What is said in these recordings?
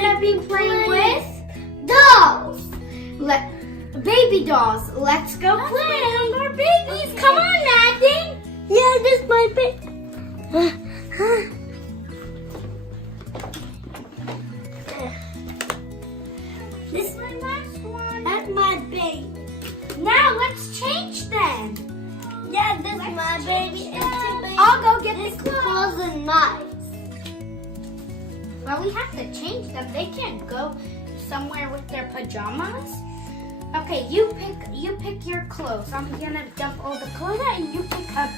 gonna be playing with dolls. Baby dolls. Let's go play. More babies. Okay. Come on, Nathan. Yeah, this is my baby. This is my last one. That's my baby. Now let's change them. Yeah, this is my baby. I'll go get This the clothes clothes. and knives. Well, we have to change them. They can't go somewhere with their pajamas. Okay, you pick your clothes. I'm gonna dump all the clothes out and you pick up.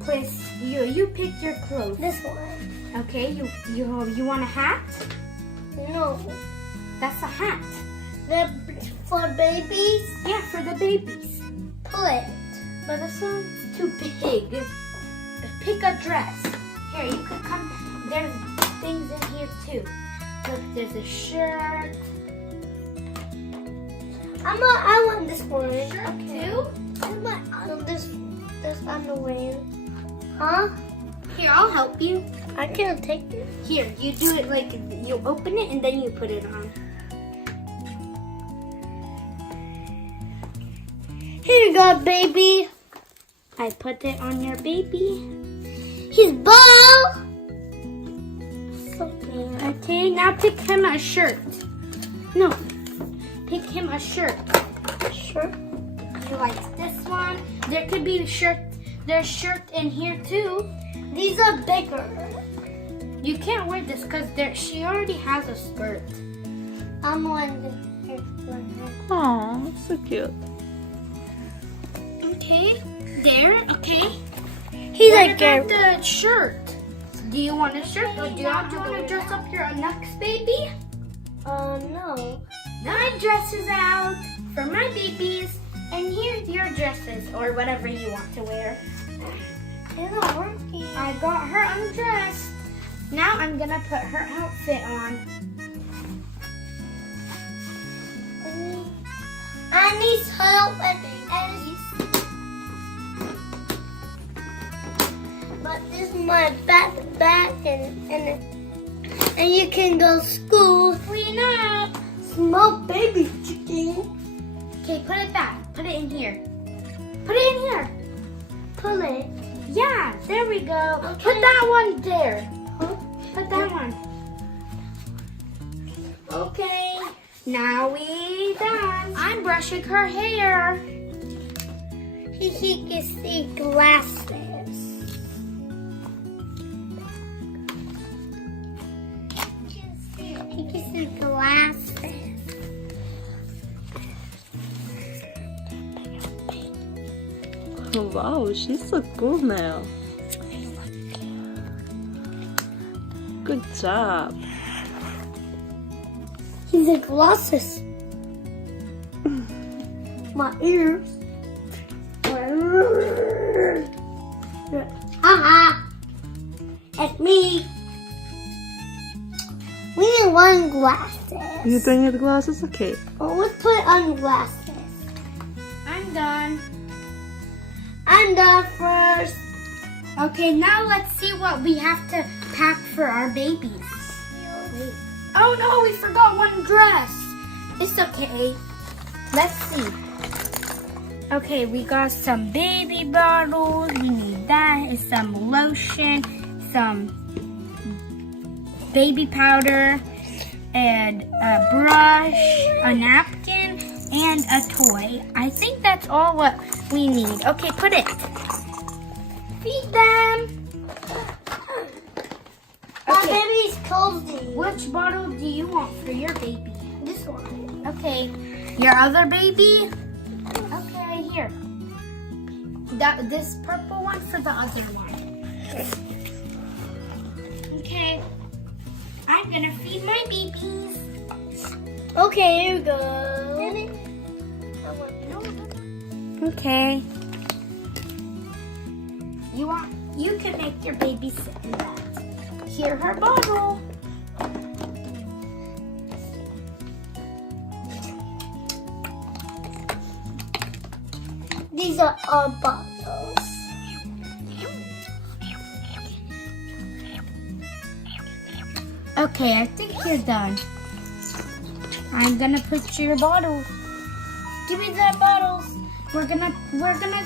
Please, you pick your clothes. This one. Okay, you want a hat? No. That's a hat. They're for babies. Yeah, for the babies. Put. But this one's too big. Pick a dress. Here, you could come. There's things in here too. Look, there's a shirt. I want this one. Shirt too? I want this underwear. Huh? Here, I'll help you. I can't take it. Here, you do it like you open it and then you put it on. Here you go, baby. I put it on your baby. His ball. Okay, now pick him a shirt. No, pick him a shirt. Sure. He likes this one. There could be there's shirt in here too. These are bigger. You can't wear this because she already has a skirt. I'm wearing this. Aw, so cute. Okay, there, okay. He's What like about the shirt? Do you want a shirt or do you want to dress up your next baby? No. My dress is out for my babies, and here's your dresses or whatever you want to wear. It's not working. I got her undressed. Now I'm gonna put her outfit on. I need help but this is my backpack and you can go to school. Clean up. Small baby chicken. Okay, put it back. Put it in here. Put it in here. Pull it. Yeah, there we go. Okay. Put that one there. Huh? Put that one. Okay, now we done. I'm brushing her hair. He can see glasses. He can see glasses. Wow, she's so cool now. Good job. He's a glasses. My ears. Haha. It's me. We need one glasses. You bring the glasses? Okay. Oh, let's put on glasses. I'm done. I'm done first. Okay, now let's see what we have to pack for our babies. Oh no, we forgot one dress. It's okay. Let's see. Okay, we got some baby bottles. We need that. And some lotion, some baby powder, and a brush, a napkin, and a toy. I think that's all what we need. Okay, put it. Feed them. My Okay. baby's cozy. Which bottle do you want for your baby? This one. Okay. Your other baby? Okay, here. This purple one for the other one. Okay. I'm gonna feed my babies. Okay, here we go. Okay. You can make your baby sit in that. Here, her bottle. These are our bottles. Okay, I think you're done. I'm gonna put your bottles. Give me the bottles. We're gonna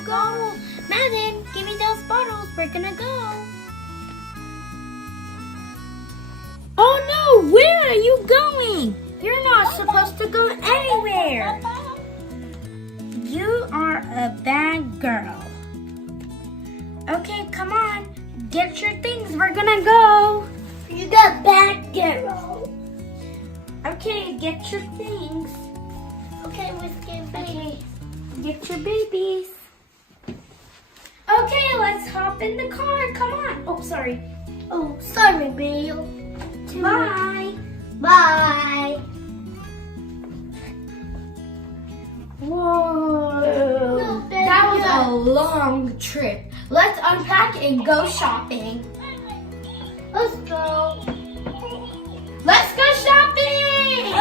go. Madden, give me those bottles. We're gonna go. Oh no, where are you going? You're not supposed to go anywhere. You are a bad girl. Okay, come on. Get your things. We're gonna go. You got bad girl. Okay, get your things. Okay, let's get baby. Get your babies. Okay, let's hop in the car. Come on. Oh, sorry. Oh, sorry, Bill. Bye. Bye. Whoa. No, baby. That was a long trip. Let's unpack and go shopping. Let's go. Let's go shopping.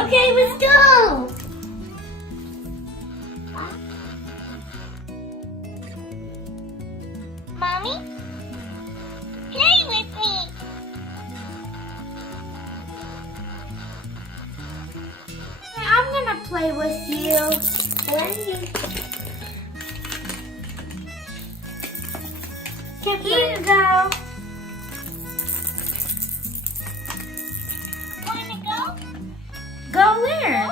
Okay, let's go. Mommy, play with me. I'm gonna play with you. Here you go. Wanna go? Go where?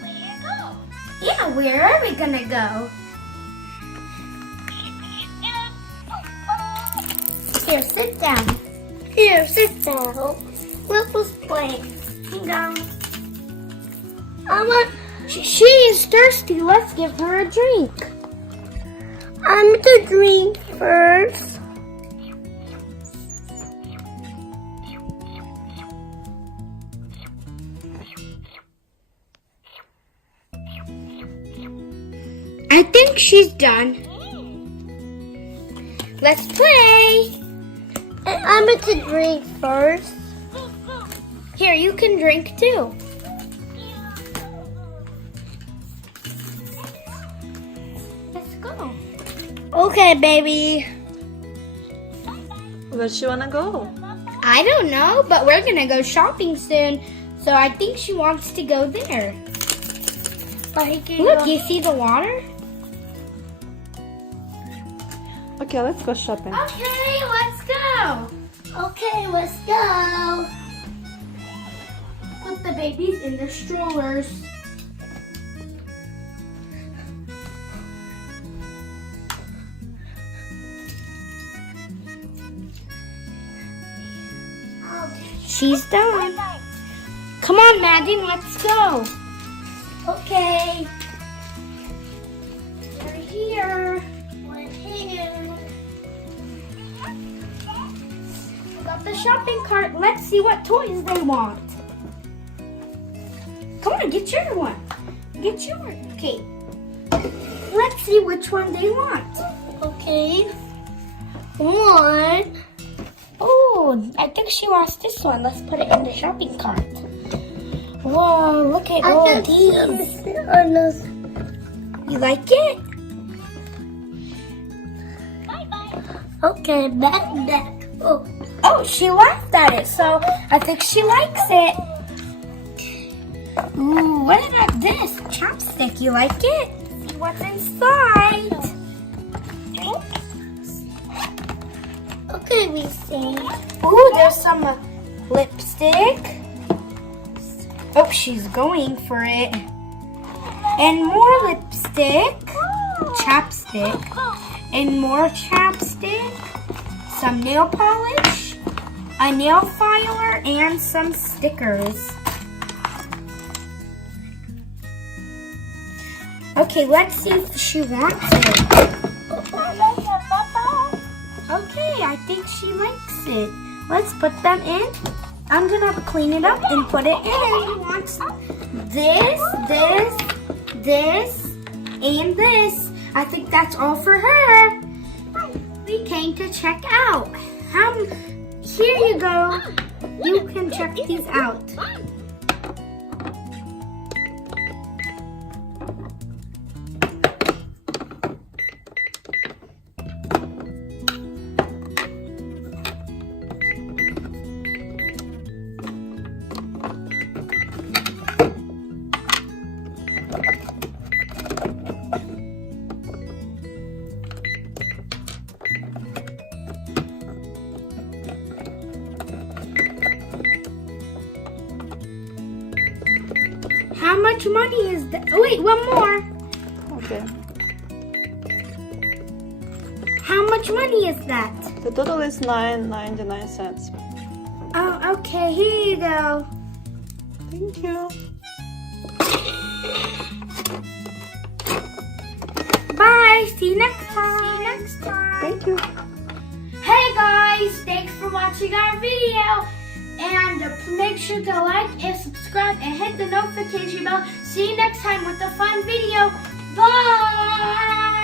Where go? Yeah, where are we gonna go? Here, sit down. Here, sit down. Let us play. Here you go. I want. She is thirsty. Let's give her a drink. I'm to drink first. I think she's done. Let's play. And I'm to drink first. Here, you can drink too. Let's go. Okay, baby. Where does she wanna go? I don't know, but we're gonna go shopping soon. So I think she wants to go there. Look, you see the water? Okay, let's go shopping. Okay, let's go. Okay, let's go. Put the babies in their strollers. She's done. Come on, Maddie, let's go. Okay, We're here. we're here. We got the shopping cart. Let's see what toys they want. Come on, get your one. Get yours. Okay. Let's see which one they want. Okay. One. Oh, I think she wants this one. Let's put it in the shopping cart. Whoa, look at all these. You like it? Okay, back. Oh, Oh, she laughed at it, so I think she likes it. Ooh, what about this? Chopstick, you like it? See what's inside. okay, we see. Ooh, there's some lipstick. Oh, she's going for it. And more lipstick. Chapstick. And more chapstick. Some nail polish. A nail filer and some stickers. Okay, let's see if she wants it. Okay, I think she likes it. Let's put them in. I'm gonna clean it up and put it in. She wants this, and this. I think that's all for her. We came to check out. Here you go. You can check these out. much money is that? Oh, wait, one more. Okay. How much money is that? The total is $9.99. Oh, okay. Here you go. Thank you. Bye. See you next time. Thank you. Hey guys, thanks for watching our video. And make sure to like and subscribe and hit the notification bell. See you next time with a fun video. Bye.